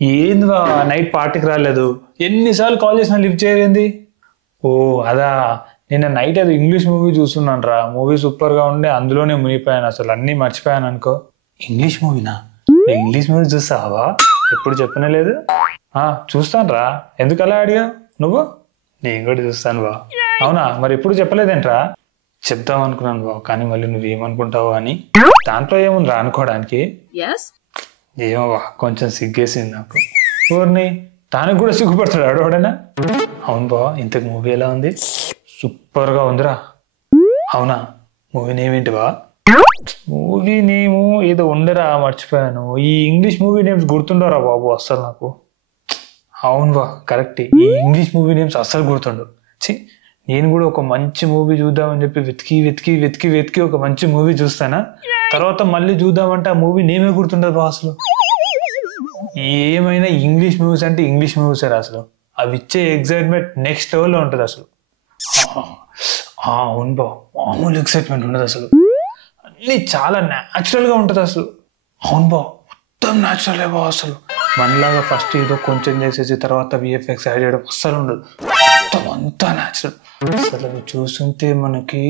ఏంది బా నైట్ పార్టీకి రాలేదు, ఎన్నిసార్లు కాల్ చేసినా లిఫ్ట్ చేయలేంది? ఓ అదా, నిన్న నైట్ అది ఇంగ్లీష్ మూవీ చూస్తున్నాను రా. మూవీ సూపర్ గా ఉండే, అందులోనే మునిగిపోయాను, అసలు అన్నీ మర్చిపోయాను అనుకో. ఇంగ్లీష్ మూవీనా? ఇంగ్లీష్ మూవీ చూస్తావా? ఎప్పుడు చెప్పనే లేదు. చూస్తాను రా, ఎందుకు అలా అడిగా నువ్వు? నేను కూడా చూస్తాను బా. అవునా, మరి ఎప్పుడు చెప్పలేదేంట్రా? చెప్దాం అనుకున్నాను బా, కానీ మళ్ళీ నువ్వేమనుకుంటావు అని. దాంట్లో ఏముంది రా అనుకోవడానికి? ఏమో బా, కొంచెం సిగ్గేసింది నాకు. ఊరిని దానికి కూడా సిగ్గుపడతాడు ఆడవాడైనా. అవును బా, ఇంతకు మూవీ ఎలా ఉంది? సూపర్ గా ఉందిరా. అవునా, మూవీ నేమ్ ఏంటి బా? మూవీ నేము ఏదో ఉండరా, మర్చిపోయాను. ఈ ఇంగ్లీష్ మూవీ నేమ్స్ గుర్తుండరా బాబు అస్సలు నాకు. అవును బా, కరెక్ట్. ఈ ఇంగ్లీష్ మూవీ నేమ్స్ అస్సలు గుర్తుండవు. నేను కూడా ఒక మంచి మూవీ చూద్దామని చెప్పి వెతికి వెతికి వెతికి వెతికి ఒక మంచి మూవీ చూస్తానా, తర్వాత మళ్ళీ చూద్దామంటే ఆ మూవీ నేమే గుర్తుండదు బా అసలు. ఏమైనా ఇంగ్లీష్ మూవీస్ అంటే ఇంగ్లీష్ మూవీసే అసలు. అవి ఇచ్చే ఎక్సైట్మెంట్ నెక్స్ట్ లెవెల్లో ఉంటుంది అసలు. అవును బా, మామూలు ఎక్సైట్మెంట్ ఉండదు అసలు. అన్నీ చాలా న్యాచురల్ గా ఉంటుంది అసలు. అవును బా, మొత్తం న్యాచురలే బా అసలు. మనలాగా ఫస్ట్ ఏదో కొంచెం చేసేసి తర్వాత విఎఫ్ఎక్స్ యాడ్ చేయడం అస్సలు ఉండదు. మొత్తం అంతా న్యాచురల్. అసలు అవి చూస్తుంటే మనకి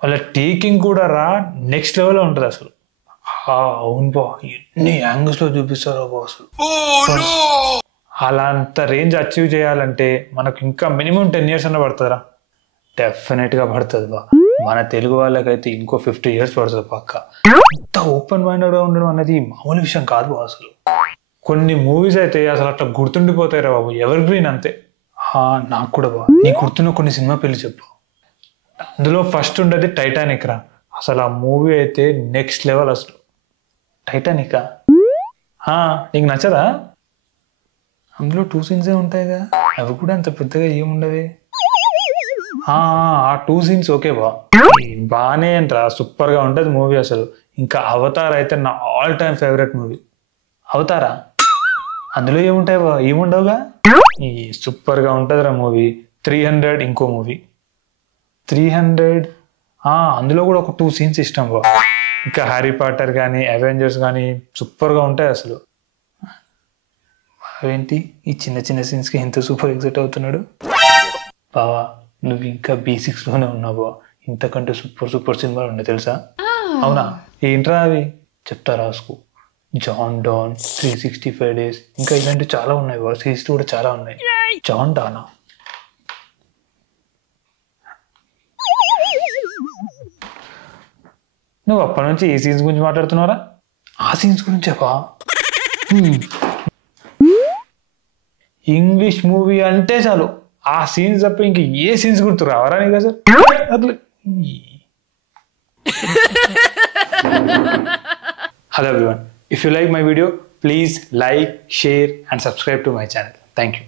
వాళ్ళ టేకింగ్ కూడా రా నెక్స్ట్ లెవెల్లో ఉంటుంది అసలు. అవును బా, ఎన్ని యాంగిల్స్ లో చూపిస్తారో బా అసలు. అలా అంత రేంజ్ అచీవ్ చేయాలంటే మనకు ఇంకా మినిమం 10 years అన్న పడుతుందిరా. డెఫినెట్ గా పడుతుంది బా. మన తెలుగు వాళ్ళకైతే ఇంకో 50 years పడుతుంది పక్క. అంత ఓపెన్ మైండెడ్ గా ఉండడం అనేది మామూలు విషయం కాదు బా అసలు. కొన్ని మూవీస్ అయితే అసలు అట్లా గుర్తుండిపోతాయిరా బాబు, ఎవర్ గ్రీన్ అంతే. నాకు కూడా బా, నీ గుర్తున్న కొన్ని సినిమా పేర్లు చెప్పు. అందులో ఫస్ట్ ఉండేది టైటానిక్ రా. అసలు ఆ మూవీ అయితే నెక్స్ట్ లెవెల్ అసలు. టైటానికా? నీకు నచ్చదా? అందులో 2 scenes ఉంటాయిగా, అవి కూడా అంత పెద్దగా ఏముండదు. ఆ 2 scenes ఓకే బా, బానే అంటరా, సూపర్ గా ఉంటది మూవీ అసలు. ఇంకా అవతార్ అయితే నా ఆల్ టైమ్ ఫేవరెట్ మూవీ. అవతారా? అందులో ఏముంటాయి బా, ఏముండవుగా. ఈ సూపర్ గా ఉంటదిరా మూవీ. 300 ఇంకో మూవీ 300. అందులో కూడా ఒక 2 scenes ఇష్టం బా. ఇంకా హ్యారీ పాటర్ కానీ అవెంజర్స్ కానీ సూపర్ గా ఉంటాయి అసలు. అవేంటి ఈ చిన్న చిన్న సీన్స్ కి ఎంత సూపర్ ఎగ్జైట్ అవుతున్నాడు బావా. నువ్వు ఇంకా బేసిక్స్ లోనే ఉన్నావు బావా, ఇంతకంటే సూపర్ సూపర్ సినిమాలు ఉన్నాయి తెలుసా? అవునా, ఏంట్రా అవి? చెప్తా రాసుకో. జాన్ డాన్, 365 days, ఇంకా ఇలాంటివి చాలా ఉన్నాయి బావా. సిరీస్ కూడా చాలా ఉన్నాయి. జాన్ డానా? నువ్వు అప్పటి నుంచి ఏ సీన్స్ గురించి మాట్లాడుతున్నారా? ఆ సీన్స్ గురించి బా. ఇంగ్లీష్ మూవీ అంటే చాలు ఆ సీన్స్ తప్ప ఇంక ఏ సీన్స్ గుర్తు రావరా నీకు అసలు? Hello everyone, if you like my video, please like, share and subscribe to my channel. Thank you.